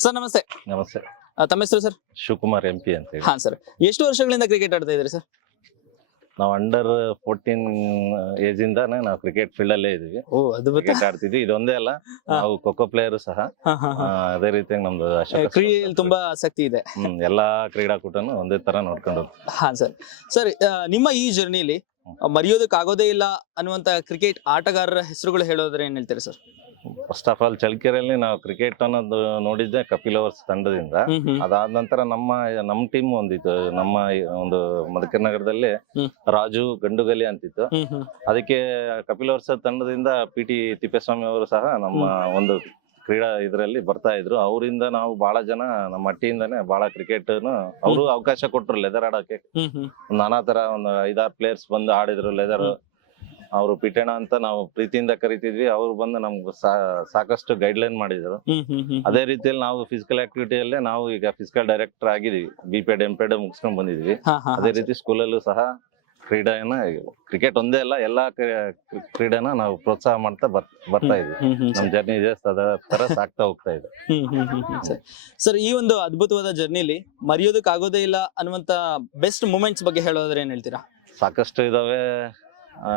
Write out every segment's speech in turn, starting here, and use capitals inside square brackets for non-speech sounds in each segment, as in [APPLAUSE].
Sir ನಮಸ್ತೆ. ನಮಸ್ತೆ. ಆ, ತಮ್ಮ ಹೆಸರು ಸರ್? ಶಿವಕುಮಾರ್ ಎಂ ಪಿ ಅಂತ ಹೇಳಿ. ಹಾ ಸರ್. ಎಷ್ಟು ವರ್ಷಗಳಿಂದ ಕ್ರಿಕೆಟ್ ಆಡ್ತಾ ಇದ್ರಿ ಸರ್? ನಾವು ಅಂಡರ್ ಫೋರ್ಟೀನ್ ಏಜ್ ಇಂದಾನೆ ನಾವು ಕ್ರಿಕೆಟ್ ಫೀಲ್ಡ್ ಅಲ್ಲೇ ಇದೀವಿ ಓ ಅದು ಕ್ರಿಕೆಟ್ ಆಡ್ತಿದ್ವಿ. ಇದೊಂದೇ ಅಲ್ಲ ಹಾ. ನಾವು ಖೋಖೋ ಪ್ಲೇಯರ್ ಸಹ. ಆ. ಅದೇ ರೀತಿಯಾಗಿ ನಮ್ದು ಅಶೋಕ ಕ್ರೀಡೆಯಲ್ಲಿ ತುಂಬಾ ಆಸಕ್ತಿ ಇದೆ. ಹ್ಮ್ ಎಲ್ಲಾ ಕ್ರೀಡಾಕೂಟನು ಒಂದೇ ತರ ನೋಡ್ಕೊಂಡು ಹೋಗ್ತೀವಿ. ಹಾ ಸರ್. ಸರ್ ಆ, ನಿಮ್ಮ ಈ ಜರ್ನಿಲಿ ಮರೆಯೋದಕ್ಕಾಗೋದೇ ಇಲ್ಲ ಅನ್ನುವಂತ ಕ್ರಿಕೆಟ್ ಆಟಗಾರರ ಹೆಸರುಗಳು ಹೇಳೋದ್ರೆ ಏನ್ ಹೇಳ್ತೀರಿ ಸರ್? ಫಸ್ಟ್ ಆಫ್ ಆಲ್ ಚಳಕೆರೆಯಲ್ಲಿ ನಾವು ಕ್ರಿಕೆಟ್ ಅನ್ನೋದು ನೋಡಿದ್ದೆ ಕಪಿಲ್ ಅವರ್ಸ್ ತಂಡದಿಂದ. ಅದಾದ ನಂತರ ನಮ್ಮ ನಮ್ಮ ಟೀಮ್ ಒಂದಿತ್ತು. ನಮ್ಮ ಒಂದು ಮದಕರಿ ನಗರದಲ್ಲಿ ರಾಜು ಗಂಡುಗಲಿ ಅಂತಿತ್ತು. ಅದಕ್ಕೆ ಕಪಿಲ್ ಅವರ್ಸ್ ತಂಡದಿಂದ ಪಿ ಟಿ ತಿಪ್ಪೇಸ್ವಾಮಿ ಅವರು ಸಹ ನಮ್ಮ ಒಂದು ಕ್ರೀಡಾ ಇದರಲ್ಲಿ ಬರ್ತಾ ಇದ್ರು. ಅವರಿಂದ ನಾವು ಬಹಳ ಜನ ನಮ್ಮ ಮಟ್ಟಿಯಿಂದಾನೆ ಬಹಳ ಕ್ರಿಕೆಟ್ ಅವರು ಅವಕಾಶ ಕೊಟ್ರು ಲೆದರ್ ಆಡೋಕೆ. ನಾನಾ ತರ ಒಂದು ಐದಾರು ಪ್ಲೇಯರ್ಸ್ ಬಂದು ಆಡಿದ್ರು ಲೆದರ್ ಅವರು ಪಿಟೇಣ ಅಂತ ನಾವು ಪ್ರೀತಿಯಿಂದ ಕರಿತಿದ್ವಿ. ಅವ್ರು ಬಂದು ನಮ್ಗೆ ಸಾಕಷ್ಟು ಗೈಡ್ ಲೈನ್ ಮಾಡಿದ್ರು ಅದೇ ರೀತಿಯಲ್ಲಿ ನಾವು ಫಿಸಿಕಲ್ ಆಕ್ಟಿವಿಟಿ ಅಲ್ಲೇ ನಾವು ಈಗ ಫಿಸಿಕಲ್ ಡೈರೆಕ್ಟರ್ ಆಗಿದೀವಿ. ಬಿ ಪೆಡ್ ಎಂ ಪೆಡ್ ಮುಗಿಸ್ಕೊಂಡ್ ಬಂದಿದ್ವಿ. ಅದೇ ರೀತಿ ಸ್ಕೂಲಲ್ಲೂ ಸಹ ಕ್ರೀಡೆಯನ್ನ ಕ್ರಿಕೆಟ್ ಒಂದೇ ಅಲ್ಲ ಎಲ್ಲಾ ಕ್ರೀ- ಕ್ರೀಡೆನ ನಾವು ಪ್ರೋತ್ಸಾಹ ಮಾಡ್ತಾ ಬರ್ ಬರ್ತಾ ಇದ್ವಿ. ನಮ್ ಜರ್ನಿ ಇದೆ ತರ ಸಾಕ್ತಾ ಹೋಗ್ತಾ ಇದೆ. ಸರ್. ಈ ಒಂದು ಅದ್ಭುತವಾದ ಜರ್ನಿಲಿ ಮರೆಯೋದಕ್ಕಾಗೋದೇ ಇಲ್ಲ ಅನ್ನುವಂತ ಬೆಸ್ಟ್ ಮೂಮೆಂಟ್ಸ್ ಬಗ್ಗೆ ಹೇಳೋದ್ರೆ ಏನ್ ಹೇಳ್ತೀರಾ? ಸಾಕಷ್ಟು ಇದಾವೆ. ಆ,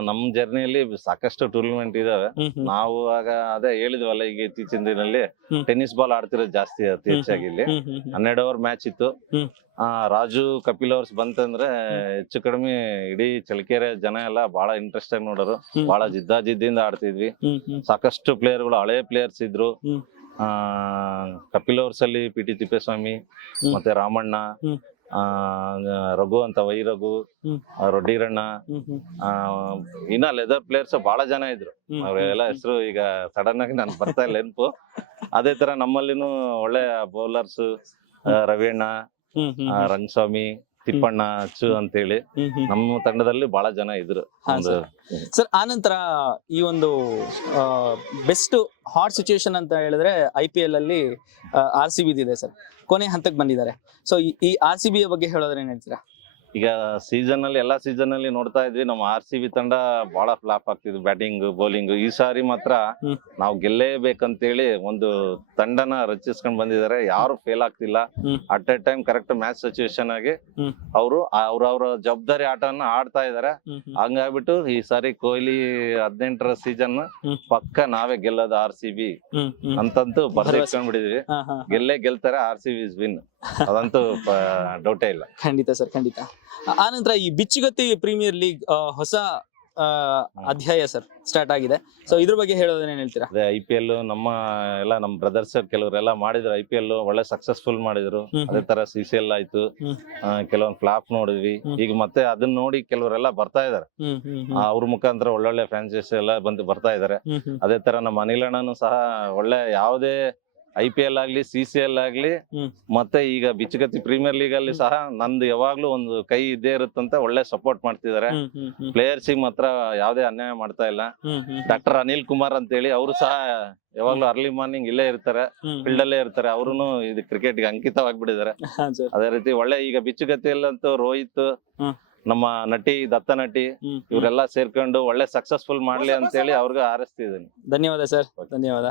ನಮ್ ಜರ್ನಿಯಲ್ಲಿ ಸಾಕಷ್ಟು ಟೂರ್ನಮೆಂಟ್ ಇದಾವೆ. ನಾವು ಆಗ ಅದೇ ಹೇಳಿದ್ವಲ್ಲ ಈಗ ಇತ್ತೀಚಿನ ದಿನದಲ್ಲಿ ಹ್ಮ್. ಟೆನ್ನಿಸ್ ಬಾಲ್ ಆಡ್ತಿರೋದು ಜಾಸ್ತಿ ಅತಿ ಹೆಚ್ಚಾಗಿ ಇಲ್ಲಿ. ಹನ್ನೆರಡು ಓವರ್ ಮ್ಯಾಚ್ ಇತ್ತು. ಆ ರಾಜು ಕಪಿಲ್ ಅವರ್ಸ್ ಬಂತಂದ್ರೆ ಹೆಚ್ಚು ಕಡಿಮೆ ಇಡೀ ಚಳಕೆರೆ ಜನ ಎಲ್ಲ ಬಹಳ ಇಂಟ್ರೆಸ್ಟ್ ಆಗಿ ನೋಡೋರು. ಬಹಳ ಜಿದ್ದಾಜಿದ್ದಿಂದ ಆಡ್ತಿದ್ವಿ. ಸಾಕಷ್ಟು ಪ್ಲೇಯರ್ಗಳು ಹಳೆ ಪ್ಲೇಯರ್ಸ್ ಇದ್ರು. ಆ ಕಪಿಲ್ ಅವರ್ಸ್ ಅಲ್ಲಿ ಪಿ ಟಿ ತಿಪ್ಪೇಸ್ವಾಮಿ. ಮತ್ತೆ ರಾಮಣ್ಣ. ಆ ರಘು ಅಂತ ವೈ ರಘು ರೊಡ್ಡಿರಣ್ಣ ಇನ್ನ ಲೆದರ್ ಪ್ಲೇಯರ್ಸ್ ಬಹಳ ಜನ ಇದ್ರು. ಅವ್ರೆಲ್ಲ ಹೆಸರು ಈಗ ಸಡನ್ ಆಗಿ ನಾನು ಬರ್ತಾ ಇಲ್ಲ ನೆನಪು. ಅದೇ ತರ ನಮ್ಮಲ್ಲಿನೂ ಒಳ್ಳೆ ಬೌಲರ್ಸ್ ರವಿಯಣ್ಣ ರಂಗಸ್ವಾಮಿ ತಿಪ್ಪಣ್ಣ ಅಚ್ಚು ಅಂತೇಳಿ ನಮ್ಮ ತಂಡದಲ್ಲಿ ಬಹಳ ಜನ ಇದ್ರು ಒಂದು ಸರ್. ಆನಂತರ ಈ ಒಂದು ಬೆಸ್ಟ್ ಹಾಟ್ ಸಿಚುಯೇಷನ್ ಅಂತ ಹೇಳಿದ್ರೆ ಐ ಪಿ ಎಲ್ ಅಲ್ಲಿ ಆರ್ ಸಿ ಬಿ ಇದೆ ಸರ್. ಕೊನೆ ಹಂತಕ್ಕೆ ಬಂದಿದ್ದಾರೆ. ಸೊ ಈ ಆರ್ ಸಿ ಬಿ ಬಗ್ಗೆ ಹೇಳೋದ್ರೆ ಏನ್ ಹೇಳ್ತೀರಾ? ಈಗ ಸೀಸನ್ ಅಲ್ಲಿ ಎಲ್ಲಾ ಸೀಸನ್ ಅಲ್ಲಿ ನೋಡ್ತಾ ಇದ್ವಿ ನಮ್ಮ ಆರ್ ಸಿ ಬಿ ತಂಡ ಬಹಳ ಫ್ಲಾಪ್ ಆಗ್ತಿದ್ವಿ ಬ್ಯಾಟಿಂಗ್ ಬೌಲಿಂಗ್ ಈ ಸಾರಿ ಮಾತ್ರ. ನಾವು ಗೆಲ್ಲೇಬೇಕಂತೇಳಿ ಒಂದು ತಂಡನ ರಚಿಸ್ಕೊಂಡ್ ಬಂದಿದ್ದಾರೆ ಯಾರು ಫೇಲ್ ಆಗ್ತಿಲ್ಲ. At a time correct match situation ಆಗಿ. ಅವರು ಅವ್ರವ್ರ ಜವಾಬ್ದಾರಿ ಆಟನ ಆಡ್ತಾ ಇದಾರೆ ಹಂಗಾಗ್ಬಿಟ್ಟು ಈ ಸಾರಿ ಕೊಹ್ಲಿ ಹದಿನೆಂಟರ ಸೀಸನ್. ಪಕ್ಕ ನಾವೇ ಗೆಲ್ಲೋದು ಆರ್ ಸಿ ಬಿ ಅಂತಂತೂ. ಬರ್ದಿಟ್ಕೊಂಡ್ಬಿಟ್ಟಿದ್ವಿ. ಗೆಲ್ಲೇ ಗೆಲ್ತಾರೆ ಆರ್ ಸಿ ಬಿ ವಿನ್ ಅದಂತೂ ಡೌಟೇ ಇಲ್ಲ. ಖಂಡಿತ ಸರ್ ಖಂಡಿತ. ಆನಂತರ ಈ ಬಿಚ್ಚುಗತ್ತಿ ಪ್ರೀಮಿಯರ್ ಲೀಗ್ ಹೊಸ ಅಧ್ಯಾಯ ಸರ್ ಸ್ಟಾರ್ಟ್ ಆಗಿದೆ. ಸೊ ಇದ್ರ ಬಗ್ಗೆ ಹೇಳೋದೇನ್ ಏನ್ ಹೇಳ್ತೀರಾ? ಅದೇ ಐ ಪಿ ಎಲ್ ನಮ್ಮ ಎಲ್ಲ ನಮ್ಮ ಬ್ರದರ್ಸ್ ಕೆಲವರೆಲ್ಲ ಮಾಡಿದ್ರು. ಐ ಪಿ ಎಲ್ ಒಳ್ಳೆ ಸಕ್ಸಸ್ಫುಲ್ ಮಾಡಿದ್ರು. ಅದೇ ತರ ಸಿ ಸಿ ಎಲ್ ಆಯ್ತು. ಕೆಲವೊಂದ್ ಫ್ಲಾಪ್ ನೋಡಿದ್ವಿ. ಈಗ ಮತ್ತೆ ಅದನ್ನ ನೋಡಿ ಕೆಲವರೆಲ್ಲ ಬರ್ತಾ ಇದಾರೆ. ಅವ್ರ ಮುಖಾಂತರ ಒಳ್ಳೊಳ್ಳೆ ಫ್ರಾಂಚೈಸ್ ಎಲ್ಲ ಬಂದು ಬರ್ತಾ ಇದಾರೆ. ಅದೇ ತರ ನಮ್ಮ ಅನಿಲ್ ಅಣ್ಣನು ಸಹ ಒಳ್ಳೆ ಯಾವುದೇ ಐ ಪಿ ಎಲ್ ಆಗ್ಲಿ ಸಿ ಸಿ ಎಲ್ ಆಗ್ಲಿ ಮತ್ತೆ ಈಗ ಬಿಚ್ಚುಗತ್ತಿ ಪ್ರೀಮಿಯರ್ ಲೀಗ್ ಅಲ್ಲಿ ಸಹ ನಂದು ಯಾವಾಗ್ಲೂ ಒಂದು ಕೈ ಇದ್ದೇ ಇರುತ್ತಂತ ಒಳ್ಳೆ ಸಪೋರ್ಟ್ ಮಾಡ್ತಿದ್ದಾರೆ. ಪ್ಲೇಯರ್ಸ್ ಮಾತ್ರ ಯಾವ್ದೇ ಅನ್ಯಾಯ ಮಾಡ್ತಾ ಇಲ್ಲ. ಡಾಕ್ಟರ್ ಅನಿಲ್ ಕುಮಾರ್ ಅಂತ ಹೇಳಿ ಅವರು ಸಹ ಯಾವಾಗ್ಲೂ ಅರ್ಲಿ ಮಾರ್ನಿಂಗ್ ಇಲ್ಲೇ ಇರ್ತಾರೆ ಫೀಲ್ಡ್ ಅಲ್ಲೇ ಇರ್ತಾರೆ. ಅವರು ಇದು ಕ್ರಿಕೆಟ್ಗೆ ಅಂಕಿತವಾಗ್ಬಿಟ್ಟಿದ್ದಾರೆ. [LAUGHS] ಅದೇ ರೀತಿ ಒಳ್ಳೆ ಈಗ ಬಿಚ್ಚುಗತ್ತಿಯಲ್ಲಂತೂ ರೋಹಿತ್ ನಮ್ಮ ನಟಿ ದತ್ತ ನಟಿ ಇವರೆಲ್ಲ ಸೇರ್ಕೊಂಡು ಒಳ್ಳೆ ಸಕ್ಸಸ್ಫುಲ್ ಮಾಡ್ಲಿ ಅಂತ ಹೇಳಿ ಅವ್ರಿಗೆ ಹಾರೈಸ್ತಿದ್ದೀನಿ. ಧನ್ಯವಾದ ಸರ್. ಧನ್ಯವಾದ.